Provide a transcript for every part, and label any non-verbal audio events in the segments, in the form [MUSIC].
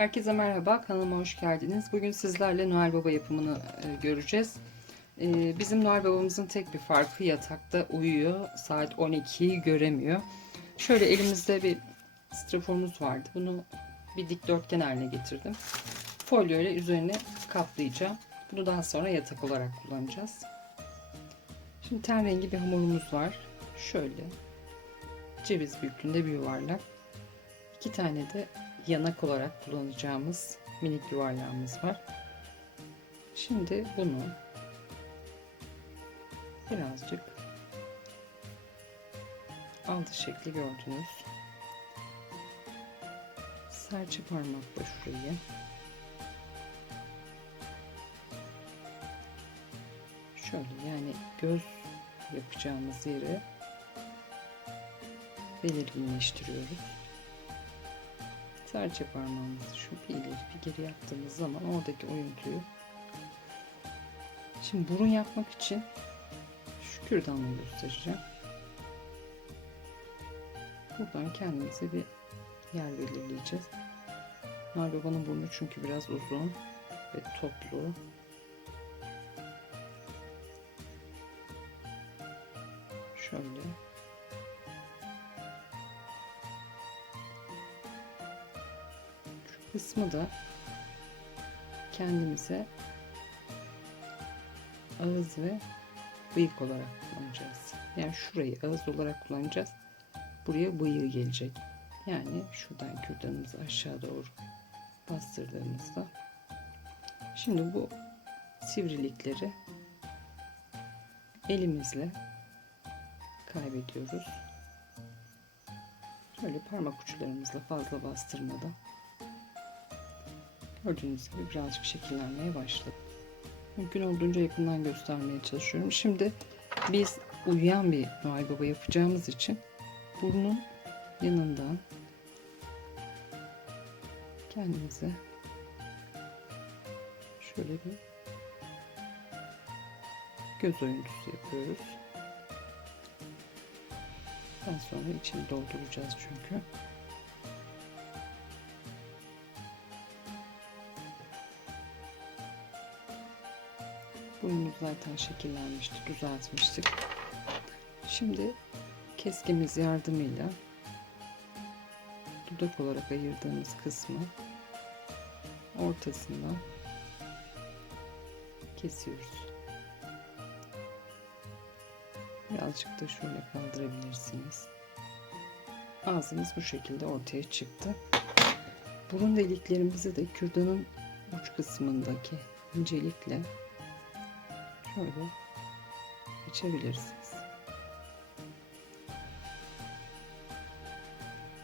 Herkese merhaba, kanalıma hoş geldiniz. Bugün sizlerle Noel Baba yapımını e, göreceğiz. E, bizim Noel Babamızın tek bir farkı yatakta uyuyor. Saat 12'yi göremiyor. Şöyle elimizde bir straforumuz vardı. Bunu bir dikdörtgen haline getirdim. Folyo ile üzerine kaplayacağım. Bunu daha sonra yatak olarak kullanacağız. Şimdi ten rengi bir hamurumuz var. Şöyle ceviz büyüklüğünde bir yuvarlak. İki tane de yanak olarak kullanacağımız minik yuvarlağımız var. Şimdi bunu birazcık altı şekli gördünüz. Serçe parmakla şurayı şöyle yani göz yapacağımız yeri belirginleştiriyoruz. Serçe parmağımızı bir ileri bir geri yaptığımız zaman oradaki oyuntuyu şimdi burun yapmak için şu kürdanla göstereceğim. Buradan kendimize bir yer belirleyeceğiz. Nar babanın burnu çünkü biraz uzun ve toplu. Şöyle kısmı da kendimize ağız ve bıyık olarak kullanacağız. Yani şurayı ağız olarak kullanacağız. Buraya bıyığı gelecek. Yani şuradan kürdanımızı aşağı doğru bastırdığımızda şimdi bu sivrilikleri elimizle kaybediyoruz. Şöyle parmak uçlarımızla fazla bastırmadan Gördüğünüz gibi birazcık şekillenmeye başladı. Mümkün olduğunca yakından göstermeye çalışıyorum. Şimdi biz uyuyan bir Noel Baba yapacağımız için burnun yanından kendimize şöyle bir göz oyuntusu yapıyoruz. Daha sonra içini dolduracağız çünkü. Burnumuz zaten şekillenmişti, düzeltmiştik. Şimdi keskemiz yardımıyla dudak olarak ayırdığımız kısmı ortasından kesiyoruz. Birazcık da şöyle kaldırabilirsiniz. Ağzımız bu şekilde ortaya çıktı. Burun deliklerimizi de kürdanın uç kısmındaki incelikle şöyle açabilirsiniz.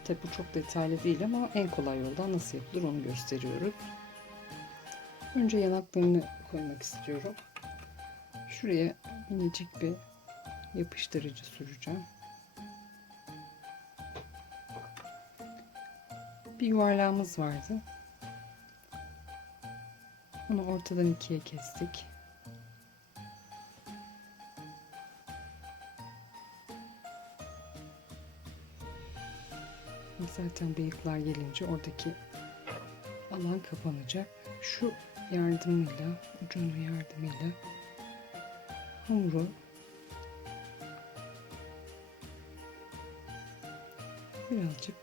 Tabi bu çok detaylı değil ama en kolay yoldan nasıl yapılır onu gösteriyoruz. Önce yanaklarını koymak istiyorum. Şuraya minicik bir yapıştırıcı süreceğim. Bir yuvarlağımız vardı. Onu ortadan ikiye kestik. Zaten bıyıklar gelince oradaki alan kapanacak. Şu yardımıyla, ucunun yardımıyla hamuru birazcık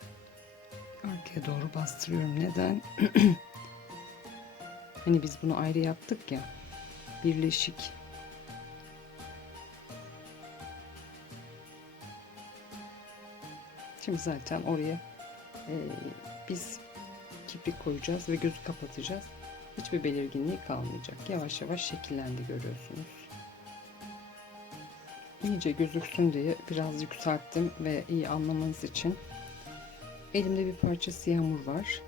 arkaya doğru bastırıyorum. Neden? [CLEARS THROAT] hani biz bunu ayrı yaptık ya. Birleşik Şimdi zaten oraya e, biz kiprik koyacağız ve gözü kapatacağız. Hiçbir belirginliği kalmayacak. Yavaş yavaş şekillendi görüyorsunuz. İyice gözüksün diye biraz yükselttim ve iyi anlamanız için. Elimde bir parça siyah hamur var.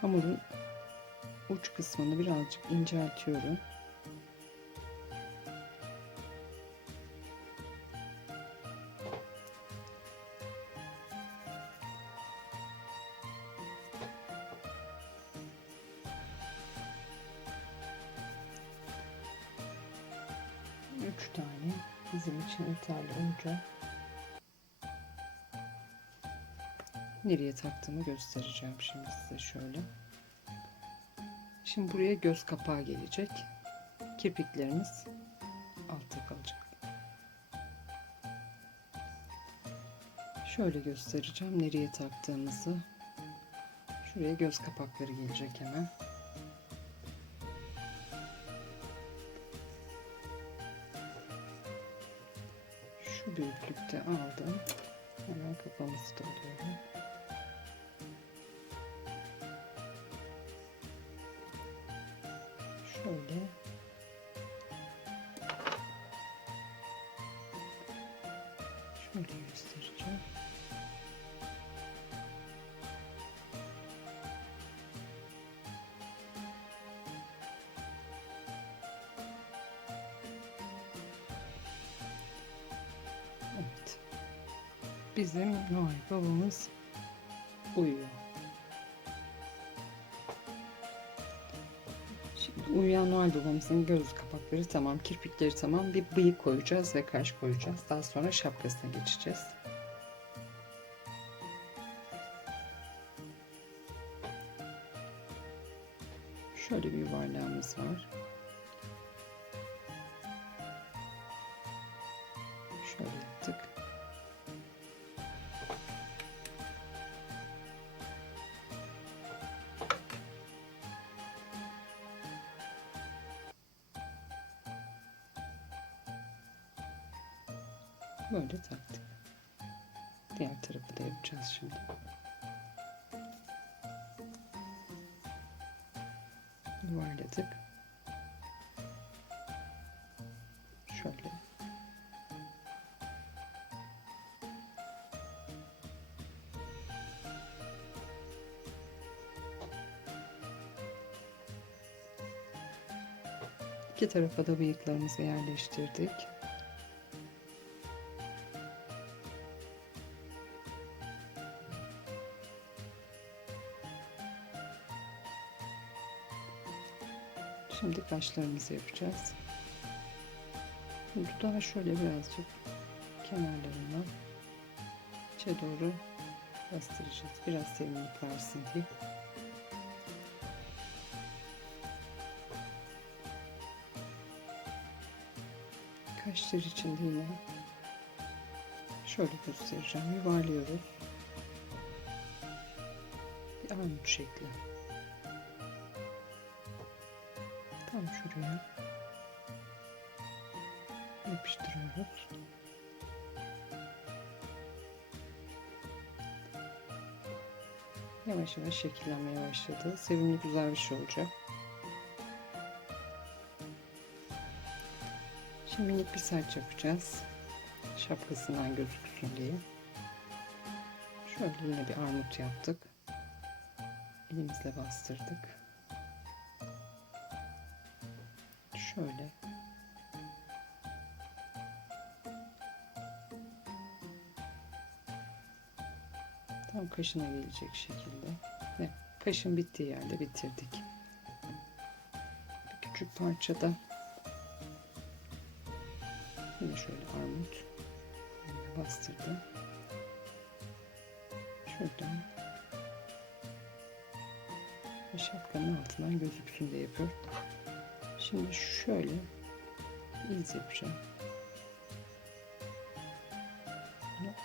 Hamurun uç kısmını birazcık inceltiyorum. Üç tane bizim için yeterli olacak. nereye taktığımı göstereceğim şimdi size şöyle. Şimdi buraya göz kapağı gelecek. Kirpiklerimiz altta kalacak. Şöyle göstereceğim nereye taktığımızı. Şuraya göz kapakları gelecek hemen. Büyüklükte aldım. Hemen kafamızı doluyorum. Şöyle. Şöyle göstereceğim. Bizim Noel babamız uyuyor. Uyuyan Noel babamızın göz kapakları tamam, kirpikleri tamam. Bir bıyık koyacağız ve kaş koyacağız. Daha sonra şapkasına geçeceğiz. Şöyle bir yuvarlağımız var. Şöyle. İki tarafa da bıyıklarımızı yerleştirdik. Şimdi kaşlarımızı yapacağız. Dudağı şöyle birazcık kenarlarından içe doğru bastıracağız. Biraz serinlik versin diye. Kaşlar için de yine şöyle göstereceğim. Yuvarlıyoruz. Bir armut şekli. Tam şuraya yapıştırıyoruz. Yavaş yavaş şekillenmeye başladı. Sevimli güzel bir şey olacak. Şimdi minik bir saç yapacağız. Şapkasından gözüksün diye. Şöyle yine bir armut yaptık. Elimizle bastırdık. Şöyle. Tam kaşına gelecek şekilde. Ve kaşın bittiği yerde bitirdik. Bir küçük parçada yine şöyle armut bastırdım. Şuradan şapkanın altından gözüksün diye yapıyorum. Şimdi şöyle iz yapacağım.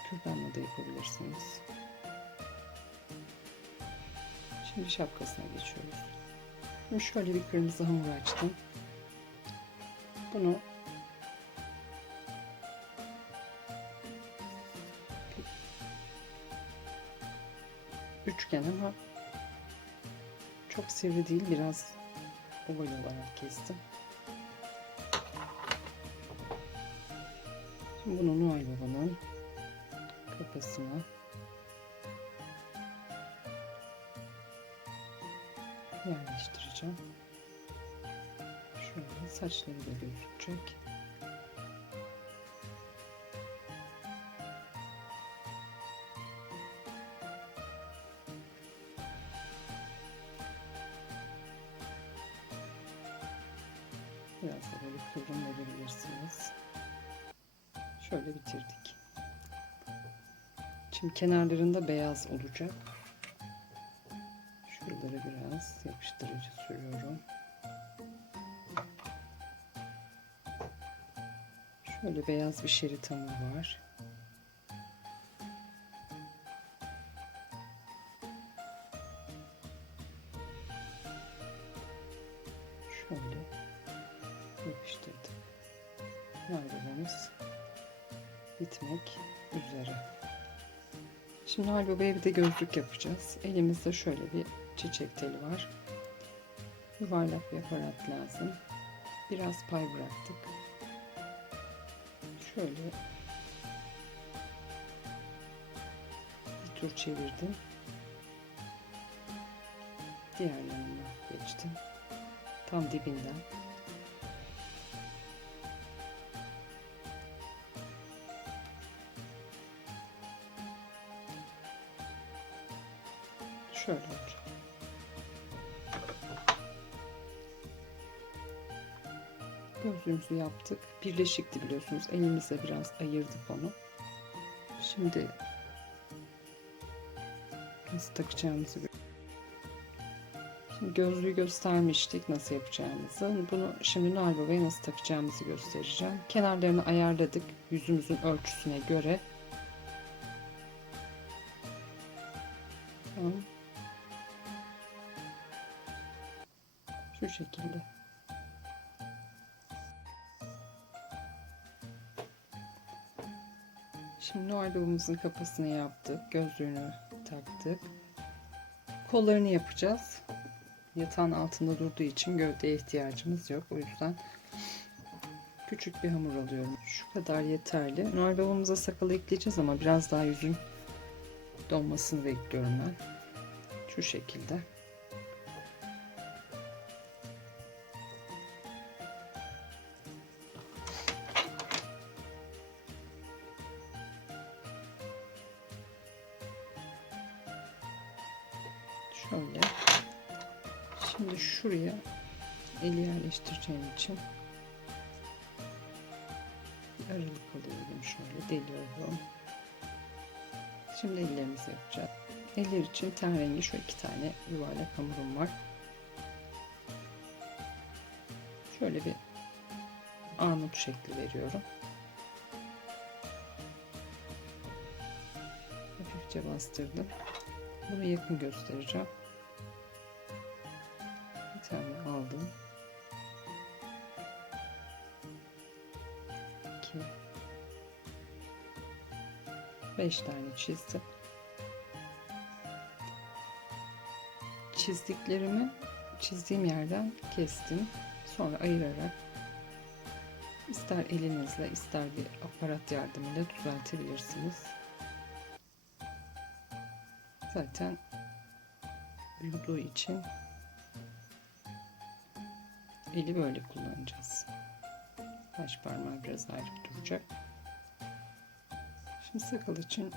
Kürdanla da yapabilirsiniz. Şimdi şapkasına geçiyoruz. Şimdi şöyle bir kırmızı hamur açtım. Bunu üçgen ama çok sivri değil biraz oval olarak kestim. Şimdi bunu Noel Baba'nın kafasına yerleştireceğim. Şöyle saçları da gözükecek. Biraz da böyle kıvrım verebilirsiniz. Şöyle bitirdik. Şimdi kenarlarında beyaz olacak. Biraz yapıştırıcı sürüyorum. Şöyle beyaz bir şerit hamur var. Şöyle yapıştırdık. Nargilemiz bitmek üzere. Şimdi Halbaba'ya bir de gözlük yapacağız. Elimizde şöyle bir çiçek teli var. Yuvarlak bir aparat lazım. Biraz pay bıraktık. Şöyle bir tur çevirdim. Diğer yanına geçtim. Tam dibinden. Şöyle olacak. Gözlüğümüzü yaptık. Birleşikti biliyorsunuz. Elimizle biraz ayırdık onu. Şimdi nasıl takacağımızı Şimdi gözlüğü göstermiştik nasıl yapacağımızı. Bunu şimdi Noel Baba'ya nasıl takacağımızı göstereceğim. Kenarlarını ayarladık yüzümüzün ölçüsüne göre. Kafasını yaptık. Gözlüğünü taktık. Kollarını yapacağız. Yatağın altında durduğu için gövdeye ihtiyacımız yok. O yüzden küçük bir hamur alıyorum. Şu kadar yeterli. Noel babamıza sakalı ekleyeceğiz ama biraz daha yüzün donmasını bekliyorum ben. Şu şekilde. Yerleştireceğim için aralık alıyorum şöyle deliyorum. Şimdi ellerimizi yapacağız. Eller için ten rengi şu iki tane yuvarlak hamurum var. Şöyle bir armut şekli veriyorum. Hafifçe bastırdım. Bunu yakın göstereceğim. 5 tane çizdim. Çizdiklerimi çizdiğim yerden kestim. Sonra ayırarak ister elinizle ister bir aparat yardımıyla düzeltebilirsiniz. Zaten büyüdüğü için eli böyle kullanacağız. Baş parmağı biraz ayrı duracak. Şimdi sakal için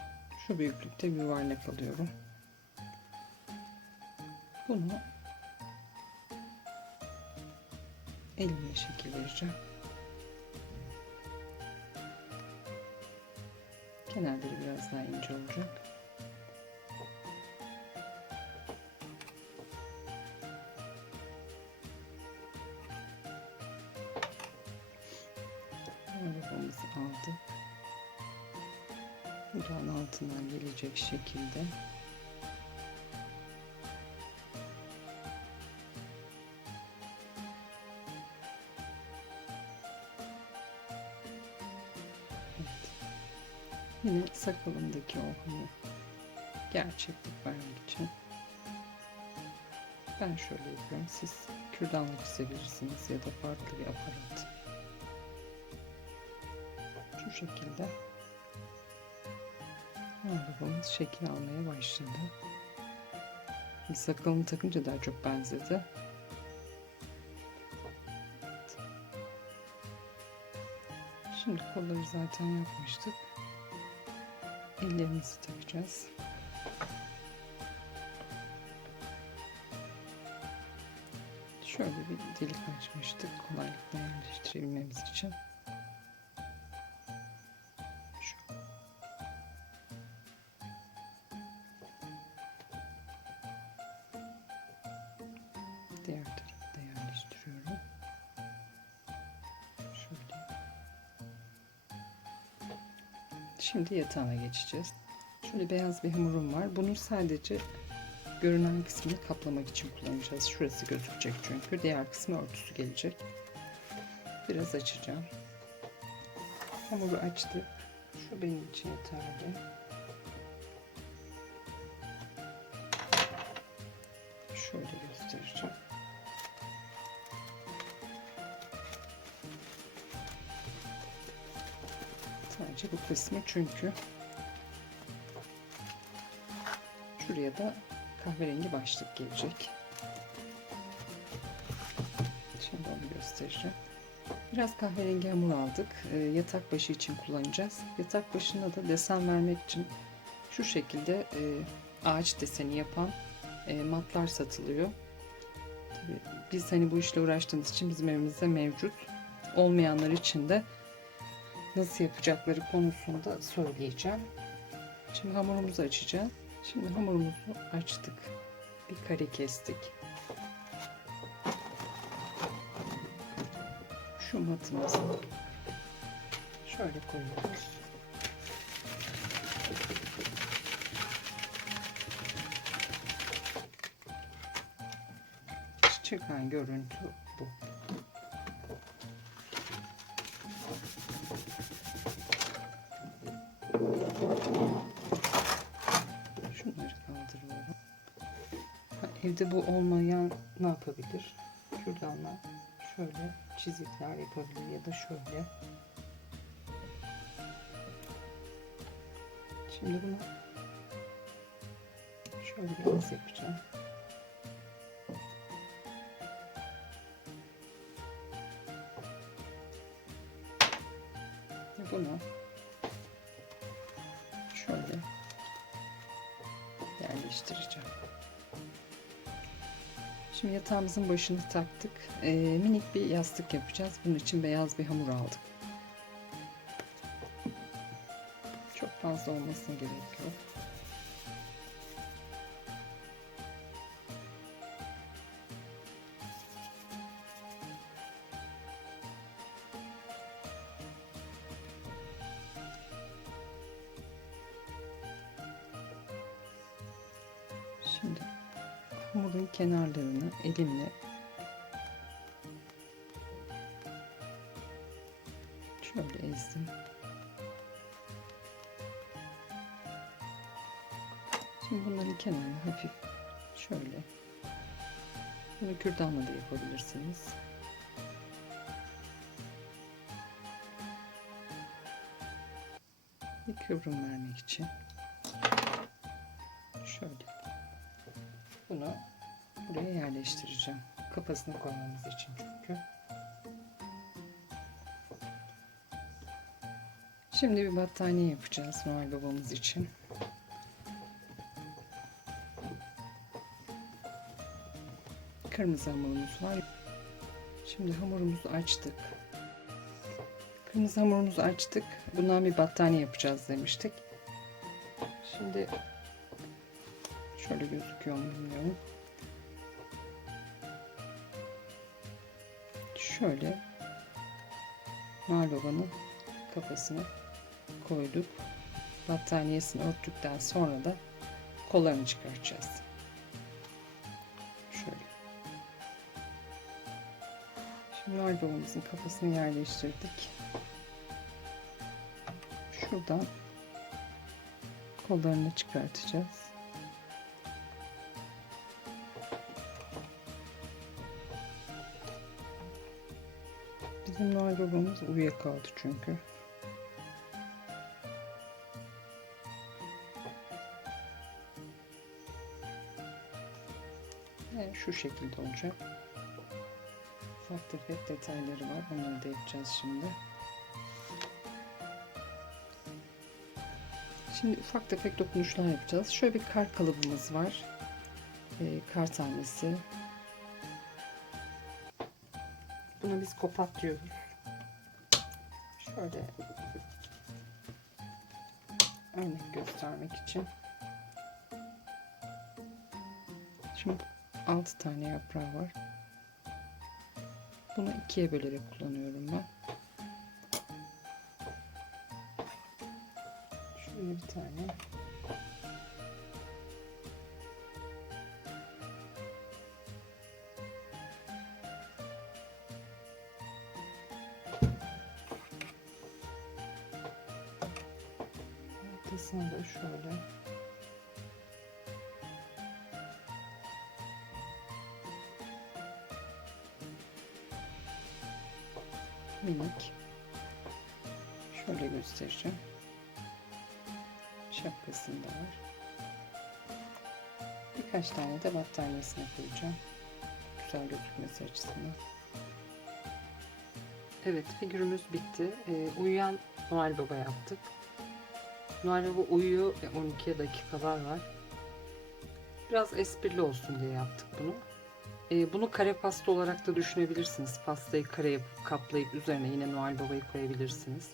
şu büyüklükte bir yuvarlak alıyorum. Bunu elimle şekil vereceğim. Kenarları biraz daha ince olacak. Arabamızı. Dudağın altından gelecek şekilde Yine sakalındaki o hani gerçeklik vermek için ben şöyle yapıyorum. Siz kürdanla çizebilirsiniz ya da farklı bir aparat. Şu şekilde arabamız şekil almaya başladı. Sakalını takınca daha çok benzedi. Şimdi kolları zaten yapmıştık. Ellerimizi takacağız. Şöyle bir delik açmıştık kolaylıkla yerleştirebilmemiz için. Şimdi yatağına geçeceğiz. Şöyle beyaz bir hamurum var. Bunu sadece görünen kısmını kaplamak için kullanacağız. Şurası gözükecek çünkü. Diğer kısmı örtüsü gelecek. Biraz açacağım. Hamuru açtık. Şu benim için yeterli. Çünkü şuraya da kahverengi başlık gelecek. Şimdi onu göstereceğim. Biraz kahverengi hamur aldık. Ee, yatak başı için kullanacağız. Yatak başına da desen vermek için şu şekilde e, ağaç deseni yapan e, matlar satılıyor. Tabii biz hani bu işle uğraştığımız için bizim evimizde mevcut. Olmayanlar için de nasıl yapacakları konusunda söyleyeceğim. Şimdi hamurumuzu açacağız. Şimdi hamurumuzu açtık. Bir kare kestik. Şu matımızı şöyle koyuyoruz. Çıkan görüntü bu. Evde bu olmayan ne yapabilir? Kürdanla şöyle çizikler yapabilir ya da şöyle. Şimdi bunu şöyle biraz yapacağım. Bunu şöyle yerleştireceğim. Şimdi yatağımızın başını taktık. Ee, minik bir yastık yapacağız. Bunun için beyaz bir hamur aldım. Çok fazla olmasına gerek yok. Şimdi bunların kenarını hafif şöyle bunu kürdanla da yapabilirsiniz. Bir kıvrım vermek için şöyle bunu buraya yerleştireceğim. Kafasını koymamız için çünkü. Şimdi bir battaniye yapacağız Noel babamız için. Kırmızı hamurumuz var. Şimdi hamurumuzu açtık. Kırmızı hamurumuzu açtık. Bundan bir battaniye yapacağız demiştik. Şimdi Şöyle gözüküyor mu bilmiyorum. Şöyle Baba'nın kafasını koyduk. Battaniyesini örttükten sonra da kollarını çıkartacağız. Baba'mızın kafasını yerleştirdik. Şuradan kollarını çıkartacağız. Bizim babamız uyuyakaldı çünkü. Yani şu şekilde olacak. Ufak tefek detayları var. Onları da yapacağız şimdi. Şimdi ufak tefek dokunuşlar yapacağız. Şöyle bir kar kalıbımız var. Ee, kar tanesi. Buna biz kopat diyoruz. Şöyle örnek göstermek için. Şimdi 6 tane yaprağı var. Bunu ikiye bölerek kullanıyorum ben. Şöyle bir tane. Şapkasında var. Birkaç tane de battaniyesine koyacağım. Güzel gözükmesi açısından. Evet figürümüz bitti. Ee, uyuyan Noel Baba yaptık. Noel Baba uyuyor ve 12 dakikalar var. Biraz esprili olsun diye yaptık bunu. E, bunu kare pasta olarak da düşünebilirsiniz. Pastayı kare yapıp kaplayıp üzerine yine Noel Baba'yı koyabilirsiniz.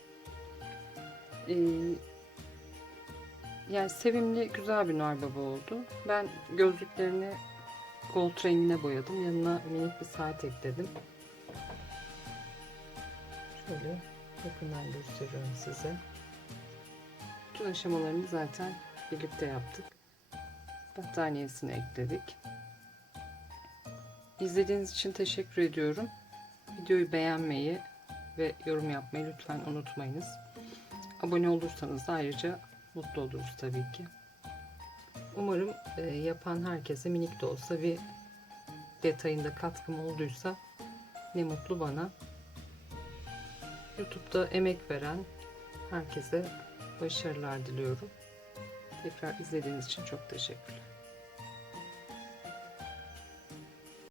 E, yani sevimli, güzel bir Noel Baba oldu. Ben gözlüklerini gold rengine boyadım. Yanına minik bir saat ekledim. Şöyle yakından gösteriyorum size. Bütün aşamalarını zaten birlikte yaptık. Battaniyesini ekledik. İzlediğiniz için teşekkür ediyorum. Videoyu beğenmeyi ve yorum yapmayı lütfen unutmayınız. Abone olursanız da ayrıca mutlu oluruz tabii ki. Umarım e, yapan herkese minik de olsa bir detayında katkım olduysa ne mutlu bana. YouTube'da emek veren herkese başarılar diliyorum. Tekrar izlediğiniz için çok teşekkürler.